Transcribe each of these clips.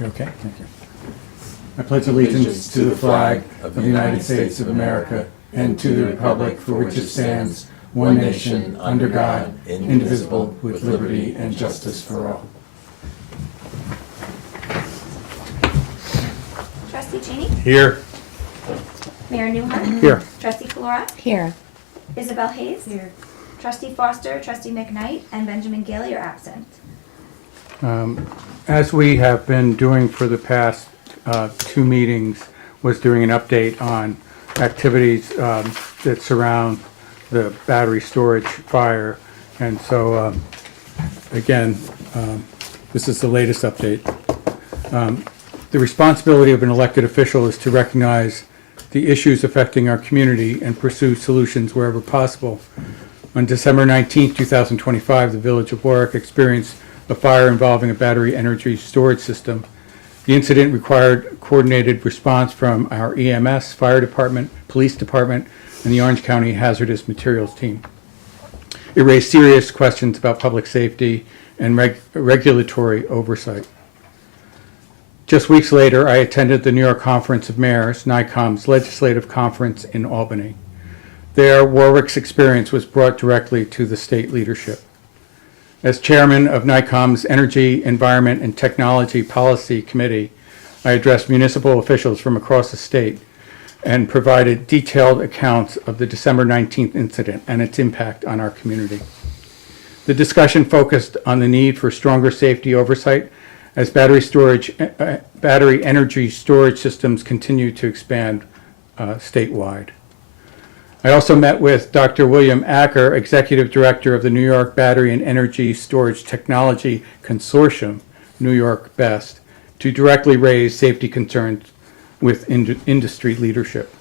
You okay? Thank you. I pledge allegiance to the flag of the United States of America and to the republic for which it stands, one nation, under God, indivisible, with liberty and justice for all. Trustee Cheney? Here. Mayor Newhart? Here. Trustee Flora? Here. Isabel Hayes? Here. Trustee Foster, Trustee McKnight, and Benjamin Gailey are absent. As we have been doing for the past two meetings, was doing an update on activities that surround the battery storage fire. And so, again, this is the latest update. The responsibility of an elected official is to recognize the issues affecting our community and pursue solutions wherever possible. On December 19, 2025, the Village of Warwick experienced a fire involving a battery energy storage system. The incident required coordinated response from our EMS, fire department, police department, and the Orange County Hazardous Materials team. It raised serious questions about public safety and regulatory oversight. Just weeks later, I attended the New York Conference of Mayors, NICOM's legislative conference in Albany. There, Warwick's experience was brought directly to the state leadership. As chairman of NICOM's Energy, Environment, and Technology Policy Committee, I addressed municipal officials from across the state and provided detailed accounts of the December 19th incident and its impact on our community. The discussion focused on the need for stronger safety oversight as battery energy storage systems continue to expand statewide. I also met with Dr. William Acker, Executive Director of the New York Battery and Energy Storage Technology Consortium, New York BEST, to directly raise safety concerns with industry leadership.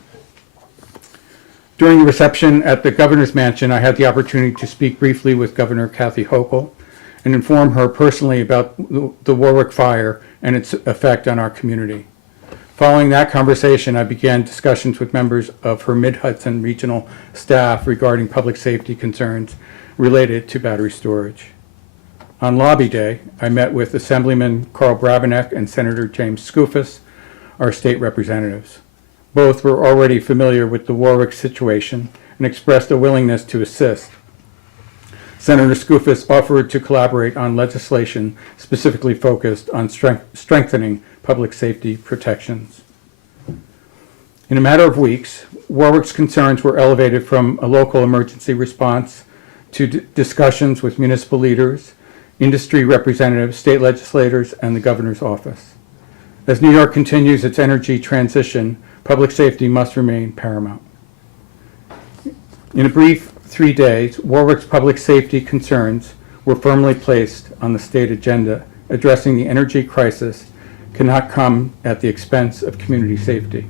During the reception at the Governor's Mansion, I had the opportunity to speak briefly with Governor Kathy Hochul and inform her personally about the Warwick fire and its effect on our community. Following that conversation, I began discussions with members of her Mid-Hudson regional staff regarding public safety concerns related to battery storage. On Lobby Day, I met with Assemblyman Carl Brabenec and Senator James Skoufis, our state representatives. Both were already familiar with the Warwick situation and expressed a willingness to assist. Senator Skoufis offered to collaborate on legislation specifically focused on strengthening public safety protections. In a matter of weeks, Warwick's concerns were elevated from a local emergency response to discussions with municipal leaders, industry representatives, state legislators, and the governor's office. As New York continues its energy transition, public safety must remain paramount. In a brief 3 days, Warwick's public safety concerns were firmly placed on the state agenda. Addressing the energy crisis cannot come at the expense of community safety.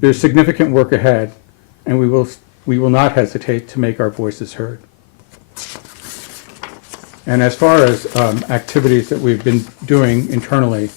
There's significant work ahead, and we will not hesitate to make our voices heard. And as far as activities that we've been doing internally,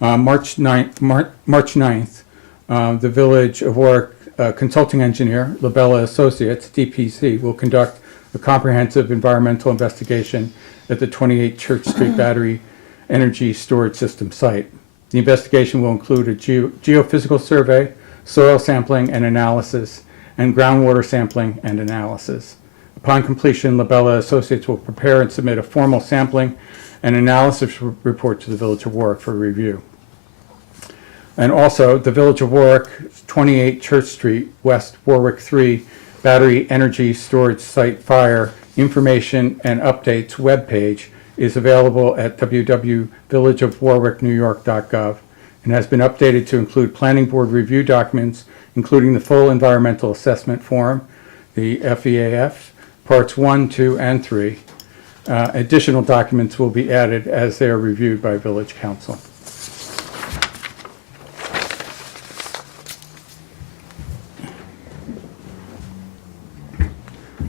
March 9th, the Village of Warwick consulting engineer, Labella Associates, DPC, will conduct a comprehensive environmental investigation at the 28 Church Street Battery Energy Storage System site. The investigation will include a geophysical survey, soil sampling and analysis, and groundwater sampling and analysis. Upon completion, Labella Associates will prepare and submit a formal sampling and analysis report to the Village of Warwick for review. And also, the Village of Warwick, 28 Church Street, West Warwick 3, Battery Energy Storage Site Fire Information and Updates webpage is available at www.villageofwarwicknewyork.gov and has been updated to include planning board review documents, including the full environmental assessment form, the FEAF, parts 1, 2, and 3. Additional documents will be added as they are reviewed by Village Council.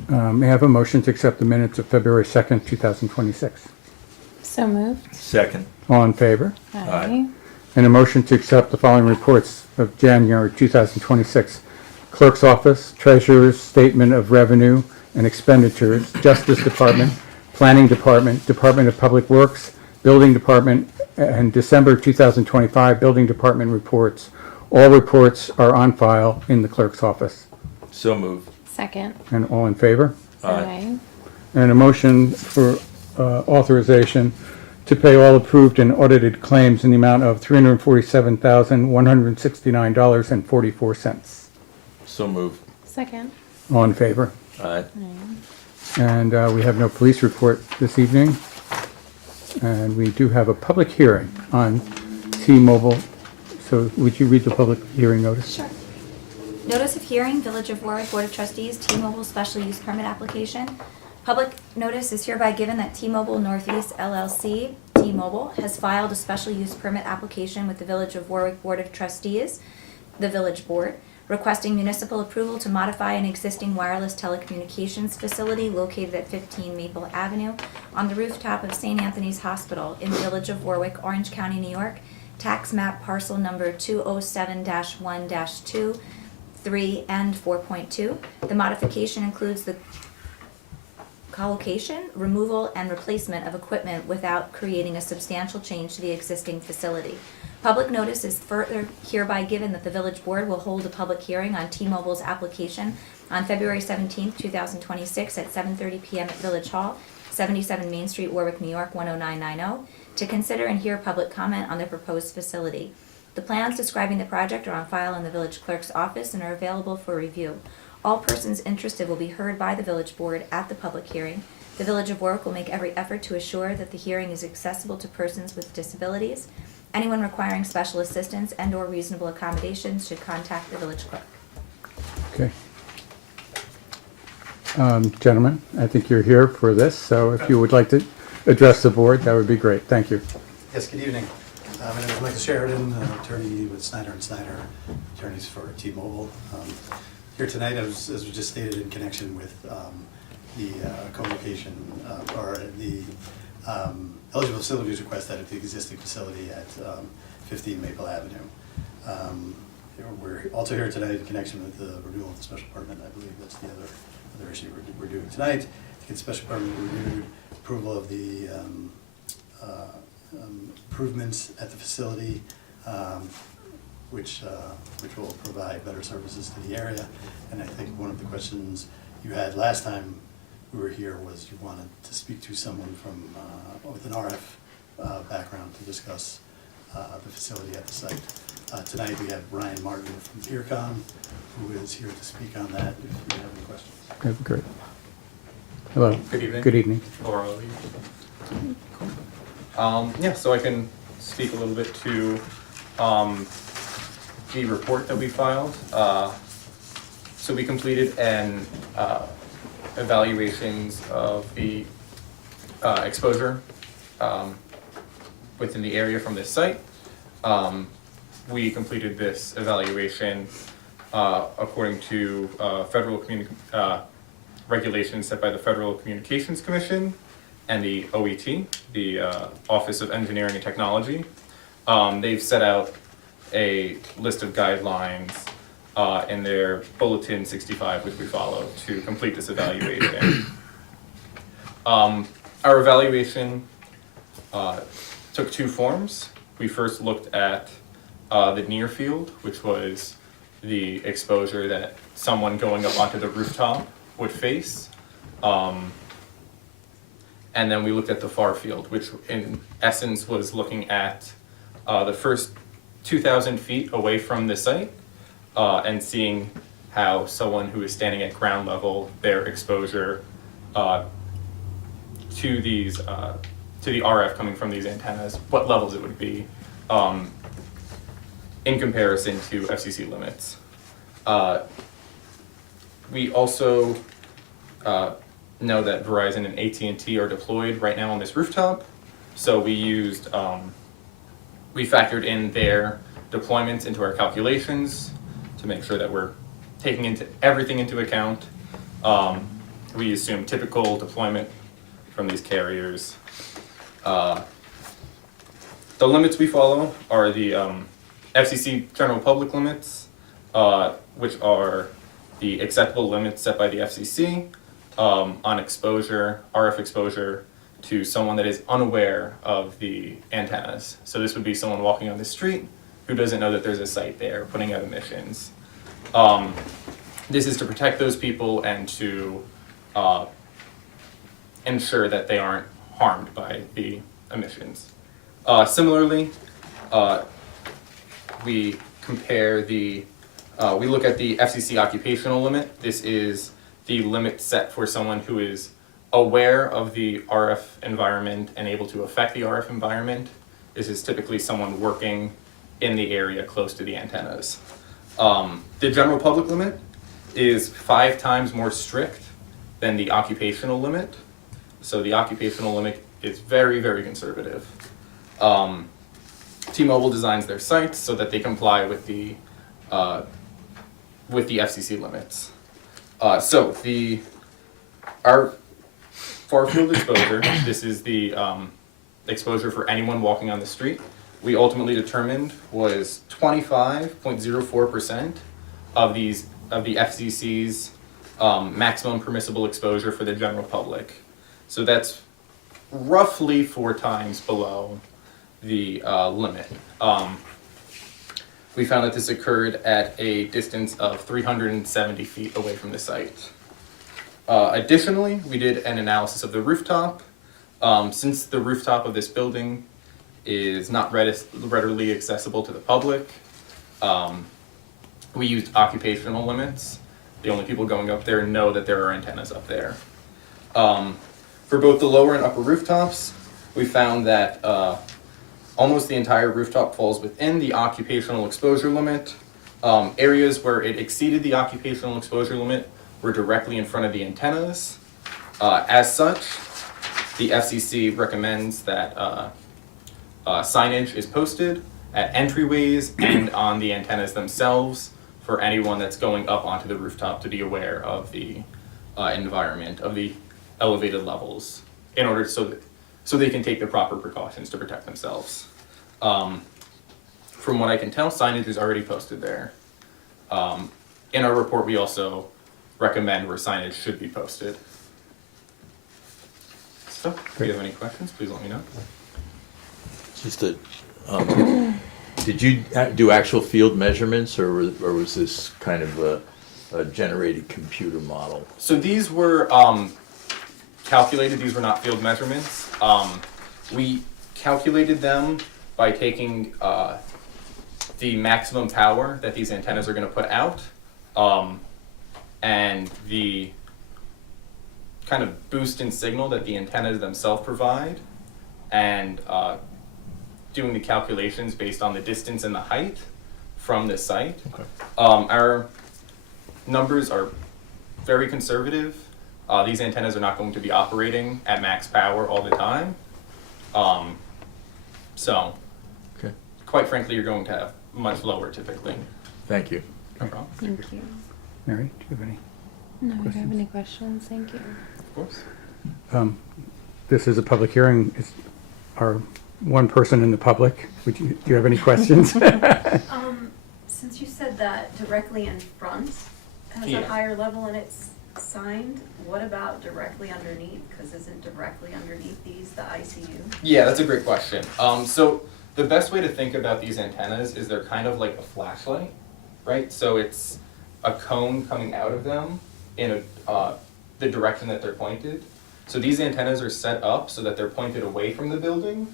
May I have a motion to accept the minutes of February 2nd, 2026? So moved. Second. All in favor? Aye. And a motion to accept the following reports of January 2026. Clerk's Office, Treasurer's Statement of Revenue and Expenditures, Justice Department, Planning Department, Department of Public Works, Building Department, and December 2025 Building Department reports. All reports are on file in the clerk's office. So moved. Second. And all in favor? Aye. And a motion for authorization to pay all approved and audited claims in the amount of $347,169.44. So moved. Second. All in favor? Aye. And we have no police report this evening. And we do have a public hearing on T-Mobile. So would you read the public hearing notice? Sure. Notice of hearing, Village of Warwick Board of Trustees, T-Mobile Special Use Permit Application. Public notice is hereby given that T-Mobile Northeast LLC, T-Mobile, has filed a special use permit application with the Village of Warwick Board of Trustees, the Village Board, requesting municipal approval to modify an existing wireless telecommunications facility located at 15 Maple Avenue on the rooftop of St. Anthony's Hospital in the Village of Warwick, Orange County, New York, tax map parcel number 207-1-2, 3, and 4.2. The modification includes the collocation, removal, and replacement of equipment without creating a substantial change to the existing facility. Public notice is further hereby given that the Village Board will hold a public hearing on T-Mobile's application on February 17th, 2026 at 7:30 p.m. at Village Hall, 77 Main Street, Warwick, New York, 10990, to consider and hear public comment on the proposed facility. The plans describing the project are on file in the Village Clerk's office and are available for review. All persons interested will be heard by the Village Board at the public hearing. The Village of Warwick will make every effort to assure that the hearing is accessible to persons with disabilities. Anyone requiring special assistance and/or reasonable accommodations should contact the Village Clerk. Okay. Gentlemen, I think you're here for this, so if you would like to address the board, that would be great. Thank you. Yes, good evening. My name is Michael Sheridan, attorney with Snyder & Snyder, attorneys for T-Mobile. Here tonight, as was just stated, in connection with the co-location or the eligible facilities request at the existing facility at 15 Maple Avenue. We're also here tonight in connection with the renewal of the special permit. I believe that's the other issue we're doing tonight. To get the special permit renewed, approval of the improvements at the facility, which will provide better services to the area. And I think one of the questions you had last time we were here was you wanted to speak to someone from with an RF background to discuss the facility at the site. Tonight we have Ryan Martin from PeerCom, who is here to speak on that if you have any questions. That'd be great. Hello. Good evening. Good evening. Laura Lee. Yeah, so I can speak a little bit to the report that we filed. So we completed an evaluations of the exposure within the area from this site. We completed this evaluation according to federal regulations set by the Federal Communications Commission and the OET, the Office of Engineering and Technology. They've set out a list of guidelines in their Bulletin 65, which we follow to complete this evaluation. Our evaluation took two forms. We first looked at the near field, which was the exposure that someone going up onto the rooftop would face. And then we looked at the far field, which in essence was looking at the first 2,000 feet away from the site and seeing how someone who is standing at ground level, their exposure to these to the RF coming from these antennas, what levels it would be in comparison to FCC limits. We also know that Verizon and AT&T are deployed right now on this rooftop, so we used we factored in their deployments into our calculations to make sure that we're taking everything into account. We assume typical deployment from these carriers. The limits we follow are the FCC general public limits, which are the acceptable limits set by the FCC on exposure, RF exposure, to someone that is unaware of the antennas. So this would be someone walking on the street who doesn't know that there's a site there putting out emissions. This is to protect those people and to ensure that they aren't harmed by the emissions. Similarly, we compare the, we look at the FCC occupational limit. This is the limit set for someone who is aware of the RF environment and able to affect the RF environment. This is typically someone working in the area close to the antennas. The general public limit is 5 times more strict than the occupational limit. So the occupational limit is very, very conservative. T-Mobile designs their sites so that they comply with the FCC limits. So our far field exposure, this is the exposure for anyone walking on the street, we ultimately determined was 25.04% of the FCC's maximum permissible exposure for the general public. So that's roughly 4 times below the limit. We found that this occurred at a distance of 370 feet away from the site. Additionally, we did an analysis of the rooftop. Since the rooftop of this building is not readily accessible to the public, we used occupational limits. The only people going up there know that there are antennas up there. For both the lower and upper rooftops, we found that almost the entire rooftop falls within the occupational exposure limit. Areas where it exceeded the occupational exposure limit were directly in front of the antennas. As such, the FCC recommends that signage is posted at entryways and on the antennas themselves for anyone that's going up onto the rooftop to be aware of the environment, of the elevated levels, in order so they can take the proper precautions to protect themselves. From what I can tell, signage is already posted there. In our report, we also recommend where signage should be posted. So, if you have any questions, please let me know. Just a, did you do actual field measurements, or was this kind of a generated computer model? So these were calculated, these were not field measurements. We calculated them by taking the maximum power that these antennas are going to put out, and the kind of boost in signal that the antennas themselves provide, and doing the calculations based on the distance and the height from the site. Okay. Our numbers are very conservative. These antennas are not going to be operating at max power all the time. So, Okay. quite frankly, you're going to have much lower typically. Thank you. No problem. Thank you. Mary, do you have any? No, I don't have any questions. Thank you. Of course. This is a public hearing. Is our one person in the public? Do you have any questions? Since you said that directly in front has Yeah. a higher level and it's signed, what about directly underneath? Because isn't directly underneath these the ICU? Yeah, that's a great question. So the best way to think about these antennas is they're kind of like a flashlight, right? So it's a cone coming out of them in the direction that they're pointed. So these antennas are set up so that they're pointed away from the building.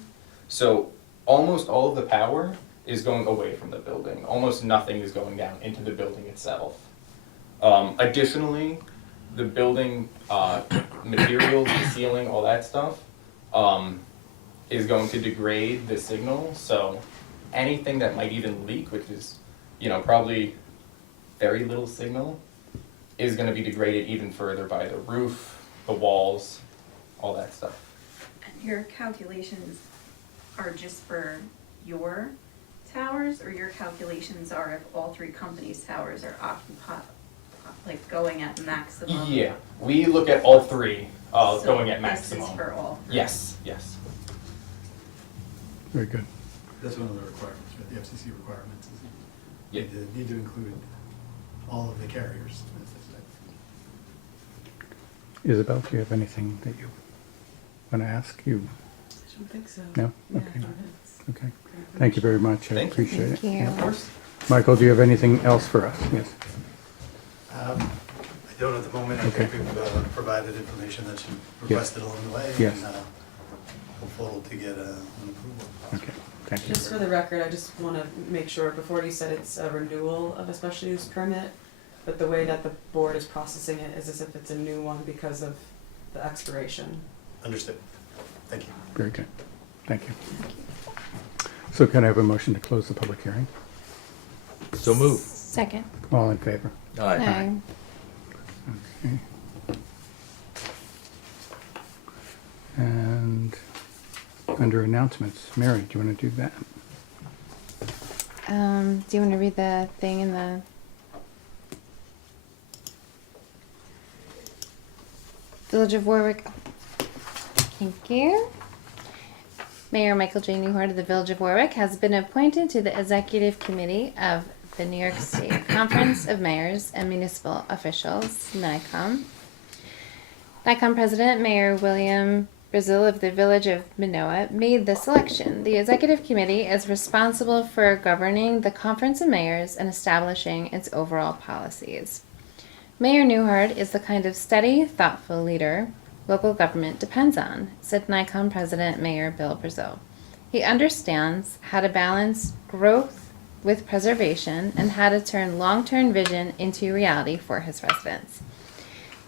So almost all of the power is going away from the building. Almost nothing is going down into the building itself. Additionally, the building materials, the ceiling, all that stuff, is going to degrade the signal. So anything that might even leak, which is, probably very little signal, is going to be degraded even further by the roof, the walls, all that stuff. And your calculations are just for your towers, or your calculations are if all 3 companies' towers are occupied, like going at maximum? Yeah, we look at all 3 So going at This maximum. is for all 3? Yes, yes. Very good. That's one of the requirements, right? The FCC requirements is Yeah. you need to include all of the carriers, as they say. Isabel, do you have anything that you? want to ask? You, I don't think so. no? Yeah, Okay, go ahead. okay. Thank you very much. I Thank you. appreciate it. Thank you. Yeah. Of course. Michael, do you have anything else for us? Yes. I don't at the moment. I Okay. think we've provided information that you requested along the way. Yes. And hopeful to get an approval. Okay, thank you. Just for the record, I just want to make sure, before you said it's a renewal of a special use permit, but the way that the board is processing it is as if it's a new one because of the expiration. Understood. Thank you. Very good. Thank you. So can I have a motion to close the public hearing? So move. Second. All in favor? Aye. Aye. Okay. And under announcements, Mary, do you want to do that? Do you want to read the thing in the? Village of Warwick. Thank you. Mayor Michael J. Newhart of the Village of Warwick has been appointed to the Executive Committee of the New York State Conference of Mayors and Municipal Officials, NICOM. NICOM President Mayor William Brazil of the Village of Minoa made the selection. The Executive Committee is responsible for governing the Conference of Mayors and establishing its overall policies. Mayor Newhart is the kind of steady, thoughtful leader local government depends on, said NICOM President Mayor Bill Brazil. He understands how to balance growth with preservation and how to turn long-term vision into reality for his residents.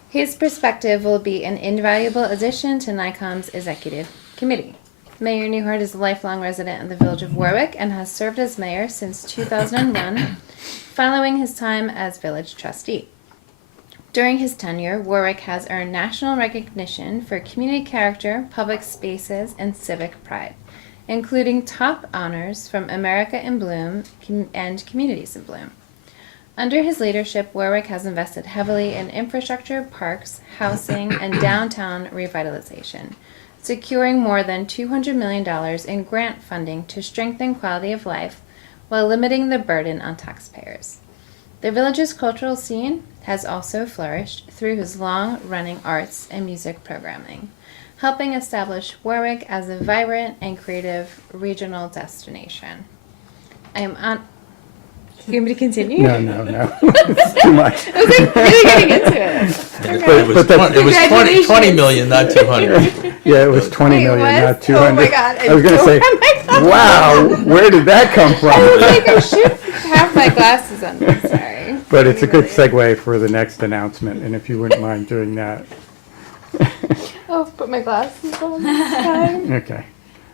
His perspective will be an invaluable addition to NICOM's executive committee. Mayor Newhart is a lifelong resident of the Village of Warwick and has served as mayor since 2001, following his time as village trustee. During his tenure, Warwick has earned national recognition for community character, public spaces, and civic pride, including top honors from America in Bloom and Communities in Bloom. Under his leadership, Warwick has invested heavily in infrastructure, parks, housing, and downtown revitalization, securing more than $200 million in grant funding to strengthen quality of life while limiting the burden on taxpayers. The village's cultural scene has also flourished through his long-running arts and music programming, helping establish Warwick as a vibrant and creative regional destination. I am on... You want me to continue? No. It's too much. I was like really getting into it. But it was, But that's- it was 20 Congratulations. million, not 200. Yeah, it was 20 Wait, million, what? not 200. Oh my God, I was going to I say, don't have my wow, where did that come I was from? like, I should have my glasses on. I'm sorry. But it's a good segue for the next announcement, and if you wouldn't mind doing that. Oh, put my glasses on this time. Okay.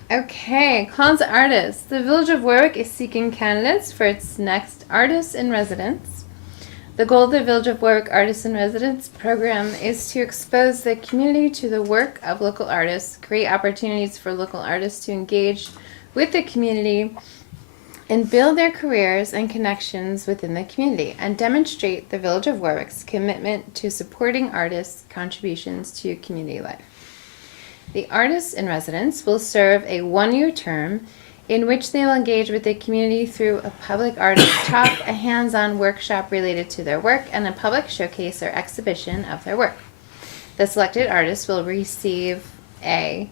Okay, call to artists. The Village of Warwick is seeking candidates for its next Artists in Residence. The goal of the Village of Warwick Artists in Residence program is to expose the community to the work of local artists, create opportunities for local artists to engage with the community and build their careers and connections within the community, and demonstrate the Village of Warwick's commitment to supporting artists' contributions to community life. The Artists in Residence will serve a one-year term in which they will engage with the community through a public artist talk, a hands-on workshop related to their work, and a public showcase or exhibition of their work. The selected artists will receive a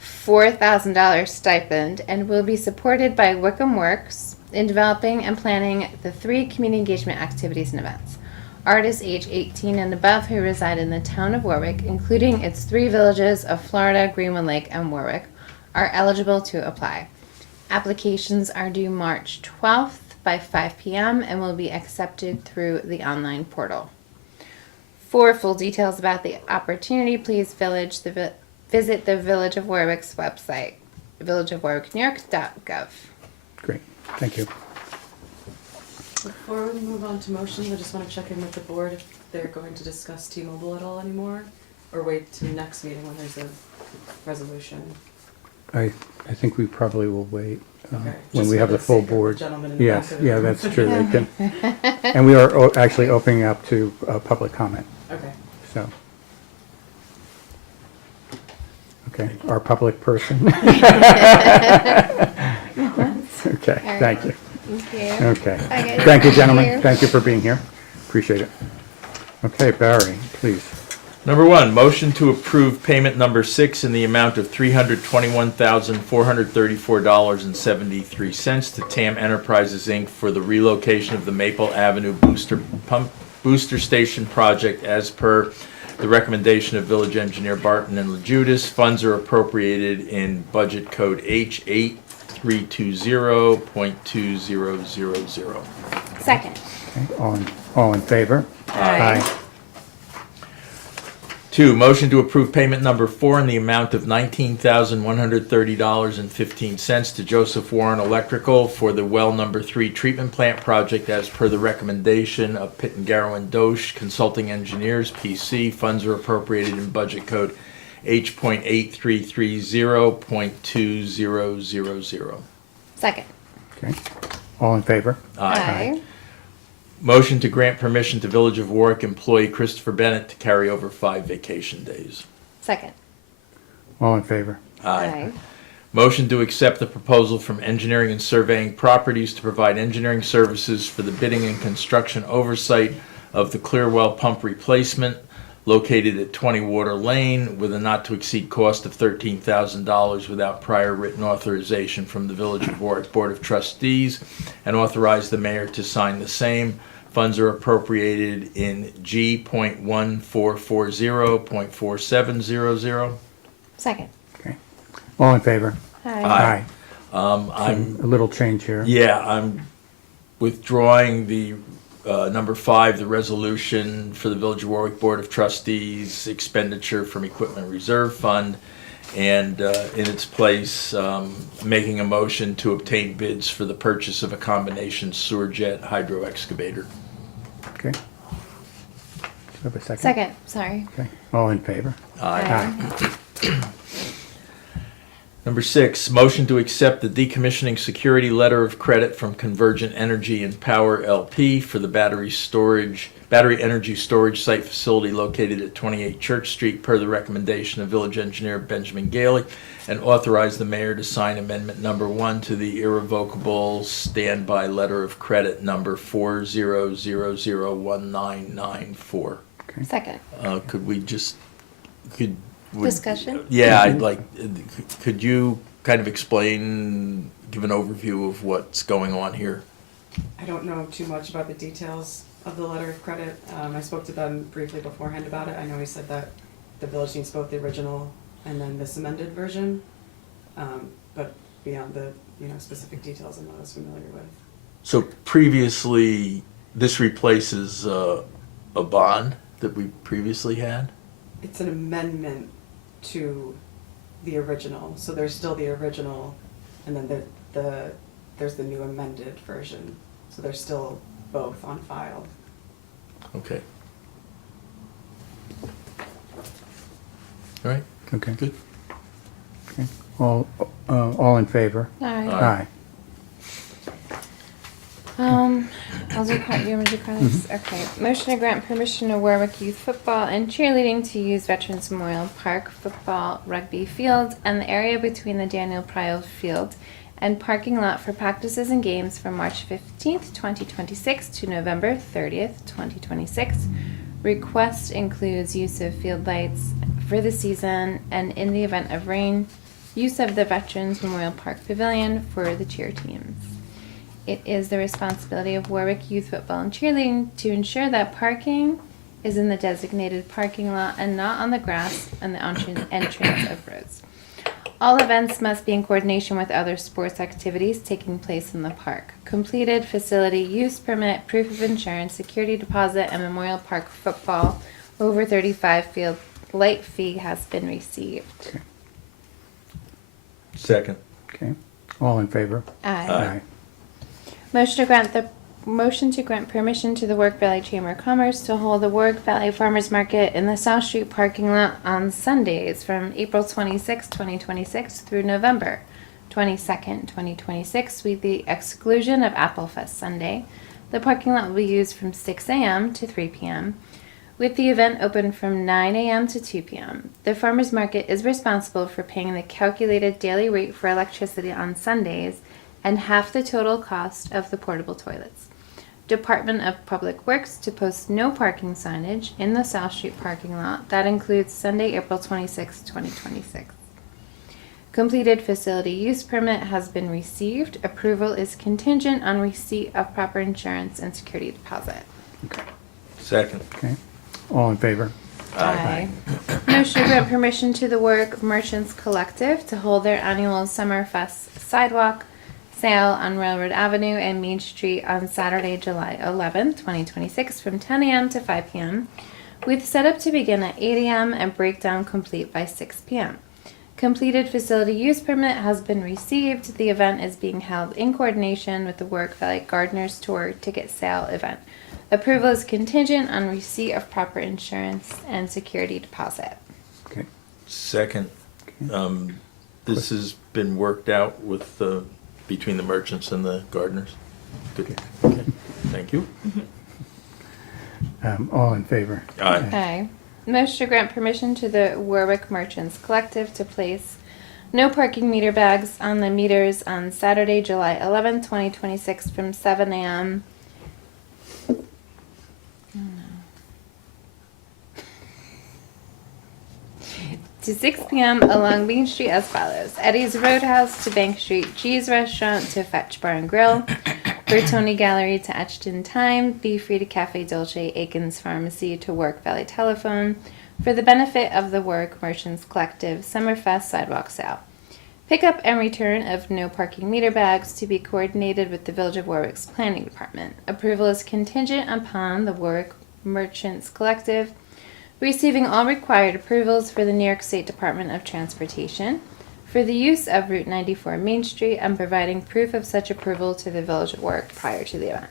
$4,000 stipend and will be supported by Wickham Works in developing and planning the 3 community engagement activities and events. Artists age 18 and above who reside in the town of Warwick, including its 3 villages of Florida, Greenwood Lake, and Warwick, are eligible to apply. Applications are due March 12th by 5 p.m. and will be accepted through the online portal. For full details about the opportunity, please visit the Village of Warwick's website, villageofwarwicknewyork.gov. Great. Thank you. Before we move on to motions, I just want to check in with the board if they're going to discuss T-Mobile at all anymore, or wait till next meeting when there's a resolution. I think we probably will wait Okay. when Just we for have the full sake of the board. gentleman in the Yes, back of the yeah, room. that's true. They can. And we are actually opening up to public comment, Okay. so. Okay, our public person. Okay, thank you. Thank you. Okay. Bye, guys. Thank you, gentlemen. Thank you. Thank you for being here. Appreciate it. Okay, Barry, please. Number one, motion to approve payment number 6 in the amount of $321,434.73 to TAM Enterprises, Inc. for the relocation of the Maple Avenue Booster Station project as per the recommendation of Village Engineer Barton and LaJudas. Funds are appropriated in budget code H8320.2000. Second. Okay, all in favor? Aye. 2, motion to approve payment number 4 in the amount of $19,130.15 to Joseph Warren Electrical for the well number 3 treatment plant project as per the recommendation of Pitt and Garrow and Dosch Consulting Engineers, PC. Funds are appropriated in budget code H.8330.2000. Second. Okay, all in favor? Aye. Motion to grant permission to Village of Warwick employee Christopher Bennett to carry over 5 vacation days. Second. All in favor? Motion to accept the proposal from Engineering and Surveying Properties to provide engineering services for the bidding and construction oversight of the Clearwell pump replacement located at 20 Water Lane with a not-to-exceed cost of $13,000 without prior written authorization from the Village of Warwick Board of Trustees, and authorize the mayor to sign the same. Funds are appropriated in G.1440.4700. Second. Okay, all in favor? Aye. So I'm a little change here. I'm withdrawing the number 5, the resolution for the Village of Warwick Board of Trustees expenditure from Equipment Reserve Fund, and in its place, making a motion to obtain bids for the purchase of a combination sewer jet hydro excavator. Okay. Do you have a second? Second. Sorry. Okay, all in favor? Aye. Number 6, motion to accept the decommissioning security letter of credit from Convergent Energy and Power LP for the battery energy storage site facility located at 28 Church Street per the recommendation of Village Engineer Benjamin Gailey, and authorize the mayor to sign amendment number 1 to the irrevocable standby letter of credit number 4001994. Second. Discussion? Yeah, I'd like, could you kind of explain, give an overview of what's going on here? I don't know too much about the details of the letter of credit. I spoke to Ben briefly beforehand about it. I know he said that the village needs both the original and then this amended version. But beyond the, specific details, I'm not as familiar with. So previously, this replaces a bond that we previously had? It's an amendment to the original, so there's still the original, and then there's the new amended version, so they're still both on file. Okay. All right, Okay, good. okay, all in favor? Aye. Aye. I'll do part, you want me to do Carlos? Okay. Motion to grant permission to Warwick Youth Football and Cheerleading to use Veterans Memorial Park football rugby field and the area between the Daniel Pryor Field and parking lot for practices and games from March 15th, 2026 to November 30th, 2026. Request includes use of field lights for the season and in the event of rain, use of the Veterans Memorial Park Pavilion for the cheer teams. It is the responsibility of Warwick Youth Football and Cheerleading to ensure that parking is in the designated parking lot and not on the grass and the entrance of roads. All events must be in coordination with other sports activities taking place in the park. Completed facility use permit, proof of insurance, security deposit, and Memorial Park football over 35 field light fee has been received. Second. Okay, all in favor? Aye. Motion to grant permission to the Warwick Valley Chamber of Commerce to hold the Warwick Valley Farmers Market in the South Street parking lot on Sundays from April 26, 2026 through November 22nd, 2026 with the exclusion of Applefest Sunday. The parking lot will be used from 6 a.m. to 3 p.m. with the event open from 9 a.m. to 2 p.m. The Farmers Market is responsible for paying the calculated daily rate for electricity on Sundays and half the total cost of the portable toilets. Department of Public Works to post no parking signage in the South Street parking lot. That includes Sunday, April 26, 2026. Completed facility use permit has been received. Approval is contingent on receipt of proper insurance and security deposit. Second. Okay. All in favor? Aye. Motion to grant permission to the Warwick Merchants Collective to hold their annual Summerfest sidewalk sale on Railroad Avenue and Main Street on Saturday, July 11th, 2026 from 10 a.m. to 5 p.m. with setup to begin at 8 a.m. and breakdown complete by 6 p.m. Completed facility use permit has been received. The event is being held in coordination with the Warwick Valley Gardeners Tour ticket sale event. Approval is contingent on receipt of proper insurance and security deposit. Okay. Second. This has been worked out with, between the merchants and the gardeners? Good. Okay. Thank you. All in favor? Aye. Okay. Motion to grant permission to the Warwick Merchants Collective to place no parking meter bags on the meters on Saturday, July 11, 2026 from 7 a.m. to 6 p.m. along Main Street as follows. Eddie's Roadhouse to Bank Street Cheese Restaurant to Fetch Bar and Grill. Bertoni Gallery to Etched in Time. Be Free to Cafe Dolce Aikens Pharmacy to Warwick Valley Telephone. For the benefit of the Warwick Merchants Collective Summerfest Sidewalk Sale. Pickup and return of no parking meter bags to be coordinated with the Village of Warwick's Planning Department. Approval is contingent upon the Warwick Merchants Collective receiving all required approvals for the New York State Department of Transportation for the use of Route 94 Main Street and providing proof of such approval to the Village of Warwick prior to the event.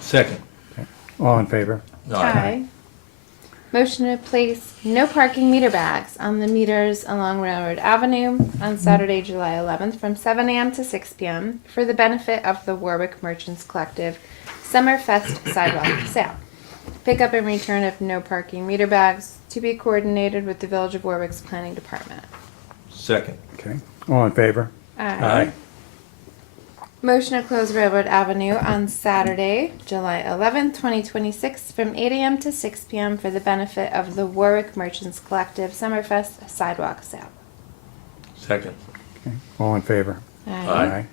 Second. All in favor? Aye. Motion to place no parking meter bags on the meters along Railroad Avenue on Saturday, July 11th from 7 a.m. to 6 p.m. for the benefit of the Warwick Merchants Collective Summerfest Sidewalk Sale. Pickup and return of no parking meter bags to be coordinated with the Village of Warwick's Planning Department. Second. Okay. All in favor? Aye. Motion to close Railroad Avenue on Saturday, July 11th, 2026 from 8 a.m. to 6 p.m. for the benefit of the Warwick Merchants Collective Summerfest Sidewalk Sale. Second. Okay. All in favor? Aye.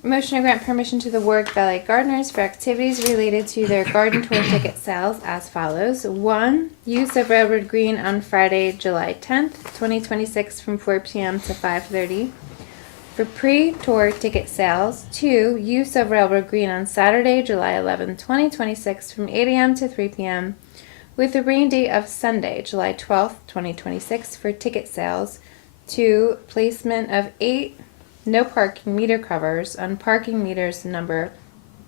Motion to grant permission to the Warwick Valley Gardeners for activities related to their garden tour ticket sales as follows. 1. Use of Railroad Green on Friday, July 10th, 2026 from 4 p.m. to 5:30. For pre-tour ticket sales. 2. Use of Railroad Green on Saturday, July 11th, 2026 from 8 a.m. to 3 p.m. with the rain date of Sunday, July 12th, 2026 for ticket sales. 2. Placement of 8 no parking meter covers on parking meters number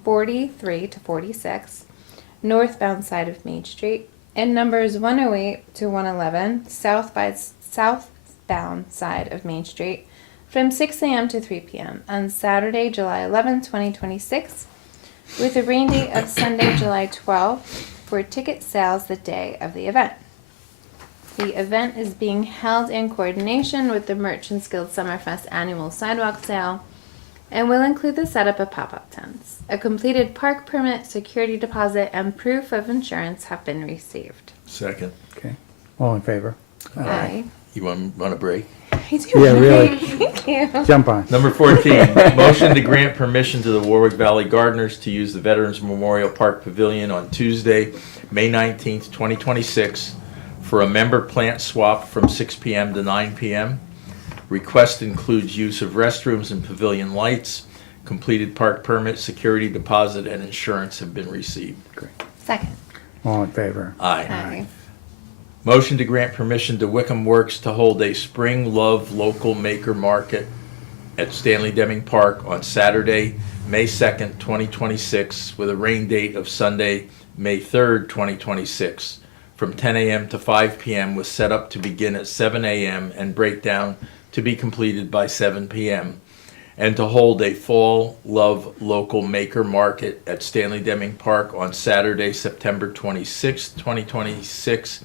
43 to 46, northbound side of Main Street, and numbers 108 to 111, southbound side of Main Street, from 6 a.m. to 3 p.m. on Saturday, July 11, 2026, with a rain date of Sunday, July 12, for ticket sales the day of the event. The event is being held in coordination with the Merchants Guild Summerfest Annual Sidewalk Sale and will include the setup of pop-up tents. A completed park permit, security deposit, and proof of insurance have been received. Second. Okay. All in favor? Aye. You want a break? I do. Yeah, really. Thank you. Jump on. Number 14, motion to grant permission to the Warwick Valley Gardeners to use the Veterans Memorial Park Pavilion on Tuesday, May 19th, 2026 for a member plant swap from 6 p.m. to 9 p.m. Request includes use of restrooms and pavilion lights. Completed park permit, security deposit, and insurance have been received. Great. Second. All in favor? Aye. Aye. Motion to grant permission to Wickham Works to hold a Spring Love Local Maker Market at Stanley Deming Park on Saturday, May 2nd, 2026, with a rain date of Sunday, May 3rd, 2026, from 10 a.m. to 5 p.m. with setup to begin at 7 a.m. and breakdown to be completed by 7 p.m. and to hold a Fall Love Local Maker Market at Stanley Deming Park on Saturday, September 26th, 2026,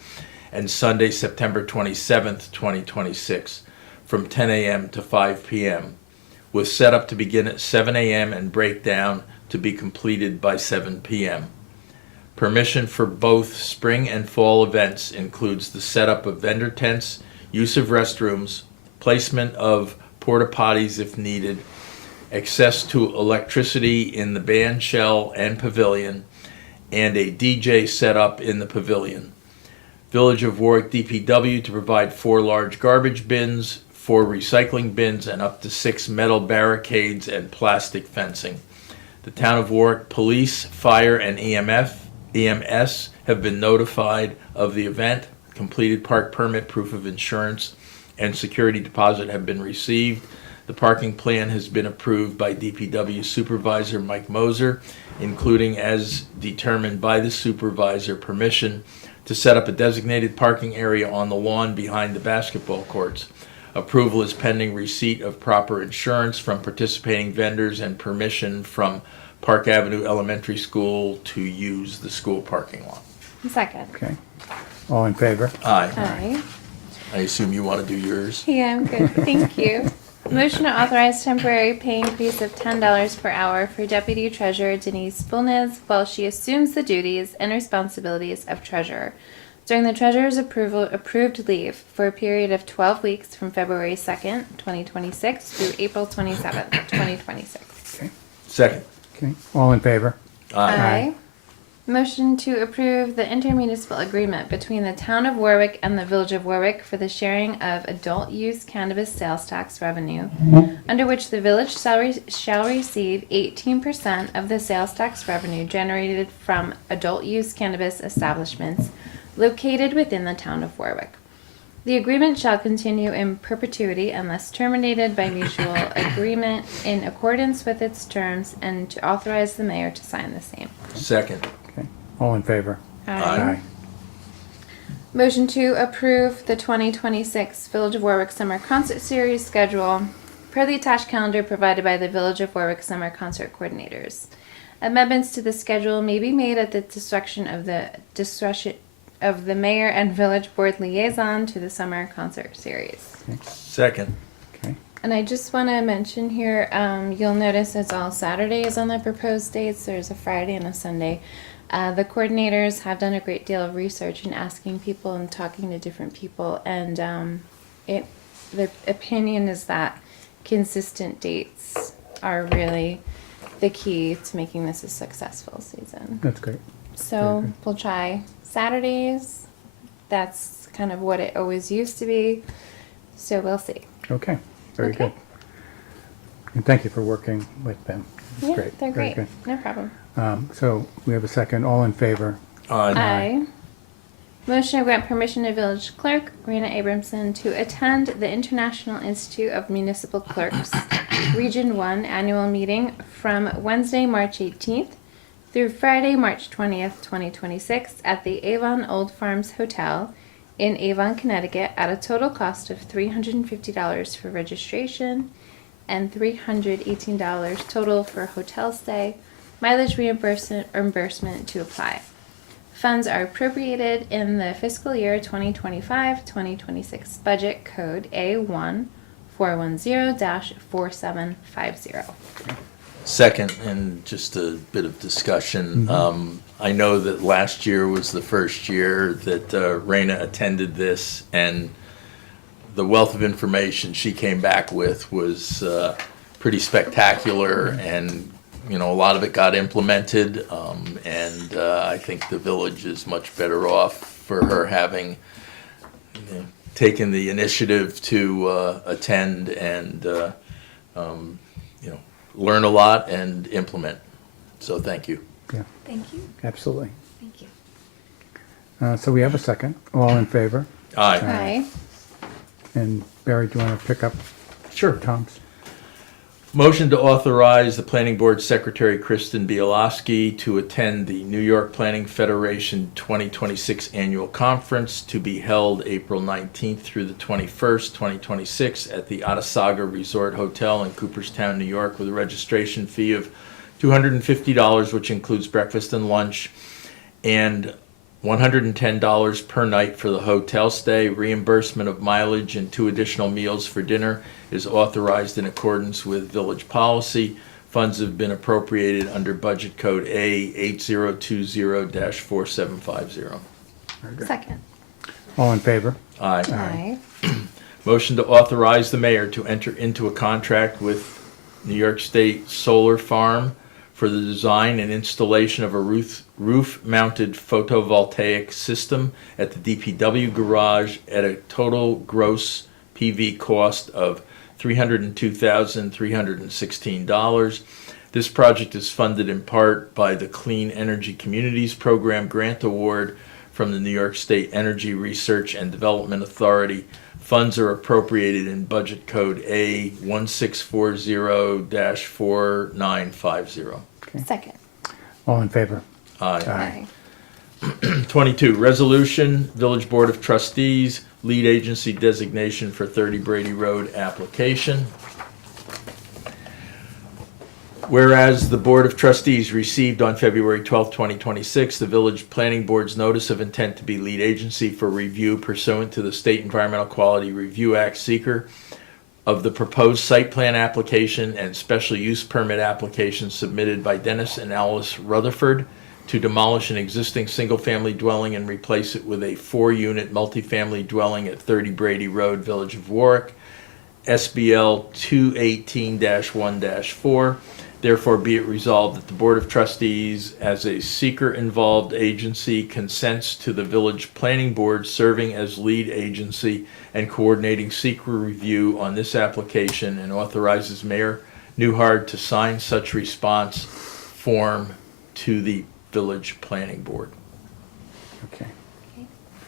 and Sunday, September 27th, 2026, from 10 a.m. to 5 p.m., with setup to begin at 7 a.m. and breakdown to to be completed by 7 p.m. Permission for both spring and fall events includes the setup of vendor tents, use of restrooms, placement of porta potties if needed, access to electricity in the band shell and pavilion, and a DJ setup in the pavilion. Village of Warwick DPW to provide 4 large garbage bins, 4 recycling bins, and up to 6 metal barricades and plastic fencing. The Town of Warwick Police, Fire, and EMS have been notified of the event. Completed park permit, proof of insurance, and security deposit have been received. The parking plan has been approved by DPW Supervisor Mike Moser, including, as determined by the supervisor, permission to set up a designated parking area on the lawn behind the basketball courts. Approval is pending receipt of proper insurance from participating vendors and permission from Park Avenue Elementary School to use the school parking lot. Second. Okay. All in favor? Aye. Aye. I assume you want to do yours? Yeah, I'm good. Thank you. Motion to authorize temporary pay increase of $10 per hour for Deputy Treasurer Denise Bulnes while she assumes the duties and responsibilities of Treasurer during the Treasurer's approved leave for a period of 12 weeks from February 2nd, 2026 through April 27th, 2026. Okay. Second. Okay. All in favor? Aye. Motion to approve the intermunicipal agreement between the Town of Warwick and the Village of Warwick for the sharing of adult use cannabis sales tax revenue, under which the village shall receive 18% of the sales tax revenue generated from adult use cannabis establishments located within the Town of Warwick. The agreement shall continue in perpetuity unless terminated by mutual agreement in accordance with its terms, and to authorize the mayor to sign the same. Second. Okay. All in favor? Aye. Motion to approve the 2026 Village of Warwick Summer Concert Series schedule per the attached calendar provided by the Village of Warwick Summer Concert Coordinators. Amendments to the schedule may be made at the discretion of the mayor and village board liaison to the summer concert series. Second. Okay. And I just want to mention here, you'll notice it's all Saturdays on the proposed dates. There's a Friday and a Sunday. The coordinators have done a great deal of research in asking people and talking to different people, and the opinion is that consistent dates are really the key to making this a successful season. That's great. So Very good. we'll try Saturdays. That's kind of what it always used to be. So we'll see. Okay. Very Okay. good. And thank you for working with them. It's Yeah, great. they're Very great. No problem. good. So we have a second. All in favor? Aye. Motion to grant permission to village clerk Rena Abramson to attend the International Institute of Municipal Clerks Region 1 annual meeting from Wednesday, March 18th through Friday, March 20th, 2026 at the Avon Old Farms Hotel in Avon, Connecticut at a total cost of $350 for registration and $318 total for hotel stay, mileage reimbursement to apply. Funds are appropriated in the fiscal year 2025-2026 budget code A1 410-4750. Second, and just a bit of discussion. I know that last year was the first year that Raina attended this, and the wealth of information she came back with was pretty spectacular, and a lot of it got implemented, and I think the village is much better off for her having taken the initiative to attend and learn a lot and implement. So thank you. Yeah, Thank you. absolutely. Thank you. So we have a second. All in favor? Aye. Aye. And Barry, do you want to pick up Sure. Tom's? Motion to authorize the Planning Board Secretary Kristen Bielowski to attend the New York Planning Federation 2026 Annual Conference to be held April 19th through the 21st, 2026 at the Otesaga Resort Hotel in Cooperstown, New York, with a registration fee of $250, which includes breakfast and lunch, and $110 per night for the hotel stay. Reimbursement of mileage and 2 additional meals for dinner is authorized in accordance with village policy. Funds have been appropriated under Budget Code A 8020-4750. Very good. Second. All in favor? Aye. Aye. Motion to authorize the mayor to enter into a contract with New York State Solar Farm for the design and installation of a roof-mounted photovoltaic system at the DPW garage at a total gross PV cost of $302,316. This project is funded in part by the Clean Energy Communities Program Grant Award from the New York State Energy Research and Development Authority. Funds are appropriated in Budget Code A 1640-4950. Second. All in favor? Aye. Aye. 22, resolution, Village Board of Trustees, lead agency designation for 30 Brady Road application. Whereas the Board of Trustees received on February 12, 2026, the Village Planning Board's notice of intent to be lead agency for review pursuant to the State Environmental Quality Review Act seeker of the proposed site plan application and special use permit application submitted by Dennis and Alice Rutherford to demolish an existing single-family dwelling and replace it with a 4-unit multifamily dwelling at 30 Brady Road, Village of Warwick, SBL 218-1-4. Therefore, be it resolved that the Board of Trustees, as a seeker-involved agency, consents to the Village Planning Board serving as lead agency and coordinating seeker review on this application, and authorizes Mayor Newhart to sign such response form to the Village Planning Board. Okay.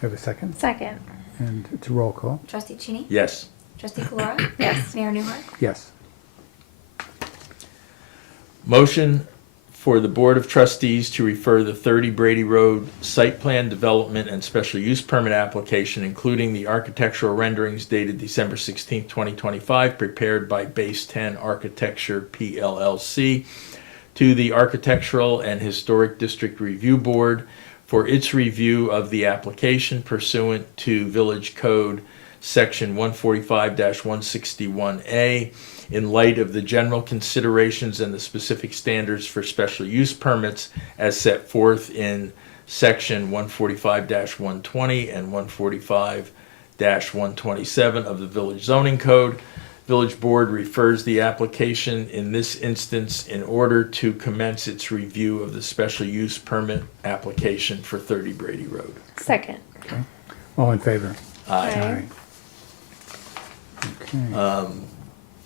Have a second? Second. And it's a roll call. Trustee Cheney? Yes. Trustee Calora? Yes. Mayor Newhart? Yes. Motion for the Board of Trustees to refer the 30 Brady Road site plan development and special use permit application, including the architectural renderings dated December 16, 2025, prepared by Base 10 Architecture PLLC, to the Architectural and Historic District Review Board for its review of the application pursuant to Village Code Section 145-161A, in light of the general considerations and the specific standards for special use permits as set forth in Section 145-120 and 145-127 of the Village Zoning Code. Village Board refers the application in this instance in order to commence its review of the special use permit application for 30 Brady Road. Second. Okay. All in favor? Aye. Okay.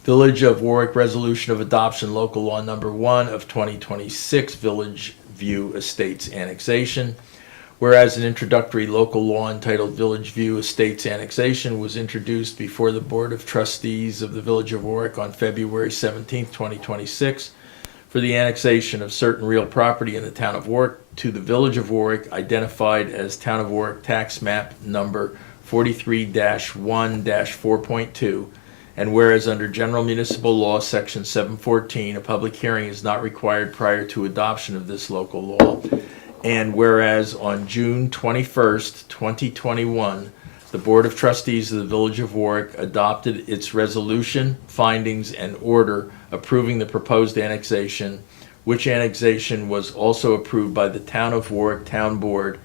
Village of Warwick Resolution of Adoption Local Law Number 1 of 2026, Village View Estates Annexation. Whereas an introductory local law entitled Village View Estates Annexation was introduced before the Board of Trustees of the Village of Warwick on February 17, 2026, for the annexation of certain real property in the town of Warwick to the Village of Warwick, identified as Town of Warwick Tax Map Number 43-1-4.2, and whereas under General Municipal Law, Section 714, a public hearing is not required prior to adoption of this local law, and whereas on June 21st, 2021, the Board of Trustees of the Village of Warwick adopted its resolution, findings, and order approving the proposed annexation, which annexation was also approved by the Town of Warwick Town Board,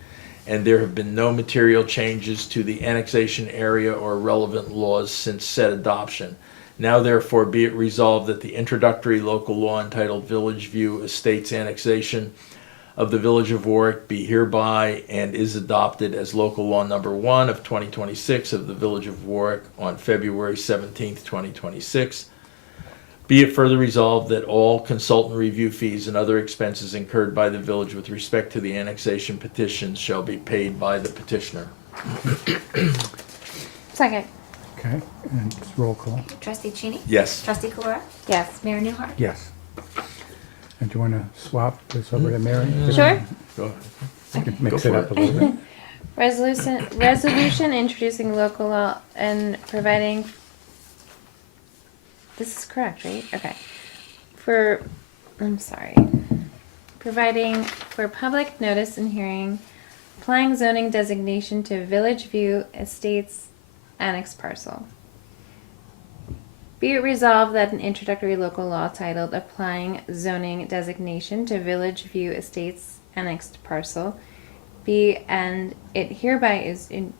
and there have been no material changes to the annexation area or relevant laws since said adoption. Now therefore be it resolved that the introductory local law entitled Village View Estates Annexation of the Village of Warwick be hereby and is adopted as local law number 1 of 2026 of the Village of Warwick on February 17th, 2026. Be it further resolved that all consultant review fees and other expenses incurred by the village with respect to the annexation petitions shall be paid by the petitioner. Second. Okay, and it's roll call. Trustee Cheney? Yes. Trustee Calora? Yes. Mayor Newhart? Yes. And do you want to swap this over to Mary? Sure. Go ahead. You can Go mix it for up a it. little bit. Resolution introducing local law and providing. This is correct, right? Okay. Providing for public notice and hearing, applying zoning designation to Village View Estates Annex Parcel. Be it resolved that an introductory local law titled Applying Zoning Designation to Village View Estates Annexed Parcel be and it hereby is in.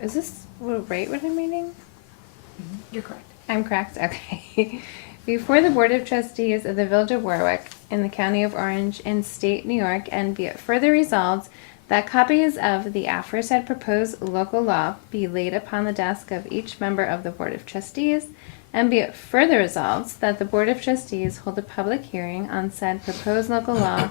Is this right what I'm reading? You're correct. I'm correct? Okay. Before the Board of Trustees of the Village of Warwick in the County of Orange and State New York, and be it further resolved that copies of the aforesaid proposed local law be laid upon the desk of each member of the Board of Trustees, and be it further resolved that the Board of Trustees hold a public hearing on said proposed local law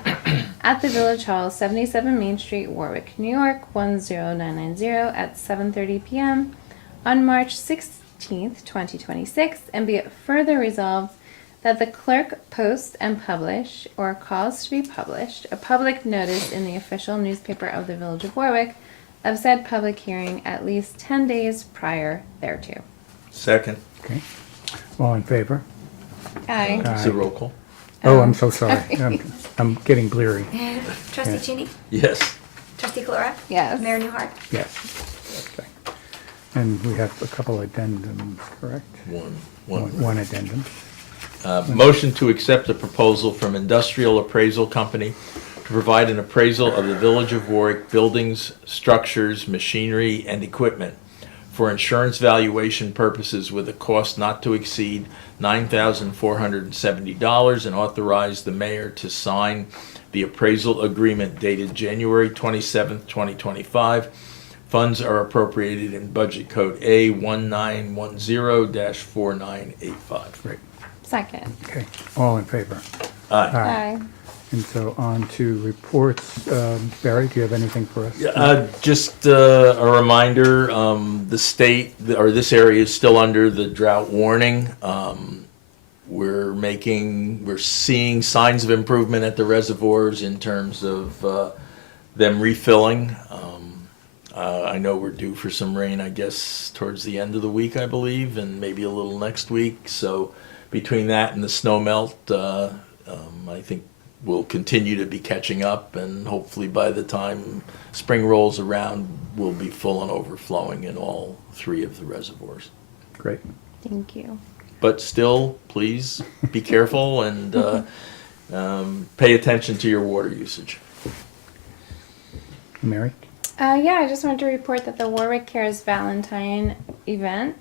at the Village Hall, 77 Main Street, Warwick, New York, 10990 at 7:30 p.m. on March 16th, 2026, and be it further resolved that the clerk post and publish, or cause to be published, a public notice in the official newspaper of the Village of Warwick of said public hearing at least 10 days prior thereto. Second. Okay. All in favor? Aye. Is it roll call? Oh, I'm so sorry. I'm getting bleary. Trustee Yeah. Cheney? Yes. Trustee Calora? Yes. Mayor Newhart? Yes. Okay. And we have a couple addendums, correct? One addendum. Motion to accept the proposal from Industrial Appraisal Company to provide an appraisal of the Village of Warwick buildings, structures, machinery, and equipment for insurance valuation purposes with a cost not to exceed $9,470, and authorize the mayor to sign the appraisal agreement dated January 27th, 2025. Funds are appropriated in Budget Code A1910-4985. Great. Second. Okay. All in favor? Aye. Aye. And so on to reports. Barry, do you have anything for us? Just a reminder, the state, or this area is still under the drought warning. We're seeing signs of improvement at the reservoirs in terms of them refilling. I know we're due for some rain, I guess, towards the end of the week, I believe, and maybe a little next week. So between that and the snow melt, I think we'll continue to be catching up, and hopefully by the time spring rolls around, we'll be full and overflowing in all three of the reservoirs. Great. Thank you. But still, please be careful and pay attention to your water usage. Mary? Yeah, I just wanted to report that the Warwick Cares Valentine event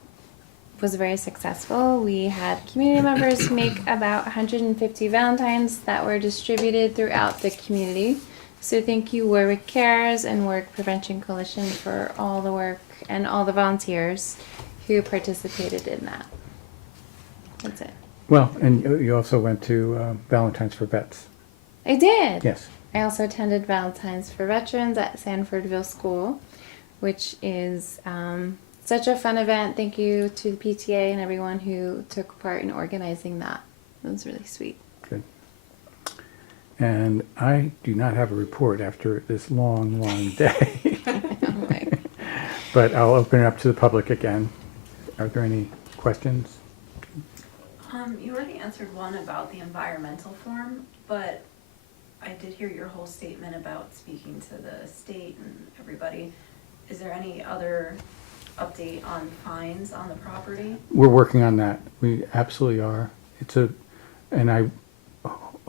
was very successful. We had community members make about 150 Valentines that were distributed throughout the community. So thank you, Warwick Cares and Warwick Prevention Coalition, for all the work and all the volunteers who participated in that. That's it. Well, and you also went to Valentine's for Vets. I did. Yes. I also attended Valentine's for Veterans at Sanfordville School, which is such a fun event. Thank you to the PTA and everyone who took part in organizing that. It was really sweet. Good. And I do not have a report after this long, long day. I'm like, But I'll open it up to the public again. Are there any questions? You already answered one about the environmental form, but I did hear your whole statement about speaking to the state and everybody. Is there any other update on fines on the property? We're working on that. We absolutely are. And I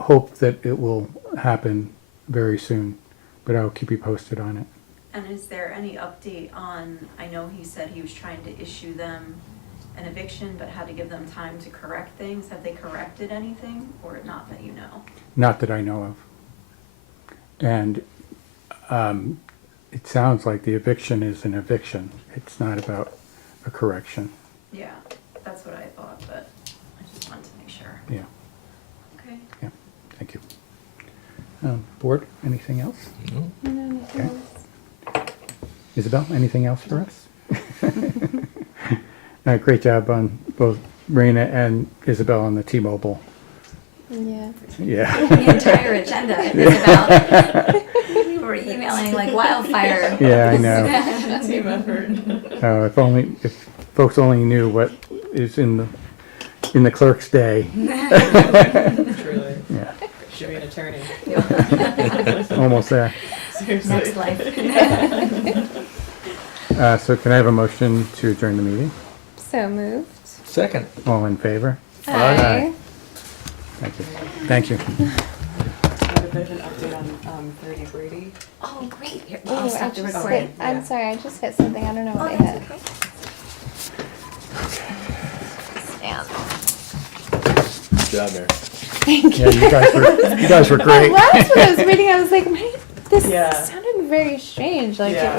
hope that it will happen very soon, but I'll keep you posted on it. And is there any update on, I know he said he was trying to issue them an eviction, but had to give them time to correct things. Have they corrected anything, or not that you know? Not that I know of. And it sounds like the eviction is an eviction. It's not about a correction. Yeah, that's what I thought, but I just wanted to make sure. Yeah, Okay. yeah. Thank you. Board, anything else? no, nothing Okay. else. Isabel, anything else for us? Great job on both Raina and Isabel on the T-Mobile. Yeah. Yeah. The entire agenda, Isabel. We were emailing like wildfire. Yeah, I know. Team effort. If folks only knew what is in the clerk's day. Truly. Yeah, Should be an attorney. almost there. Seriously. Next life. So can I have a motion to adjourn the meeting? So moved. Second. All in favor? Aye. Thank you. Thank you. I have a bit of an update on 30 Brady. Oh, great. Here, Ooh, I'll I stop the just recording. hit, I'm sorry, I just hit something. I don't know Oh, what I that's hit. okay. Stand. Good job, Mary. Thank you. Yeah, you guys were I great. was when I was reading. I was like, this Yeah. sounded very strange. Like Yeah.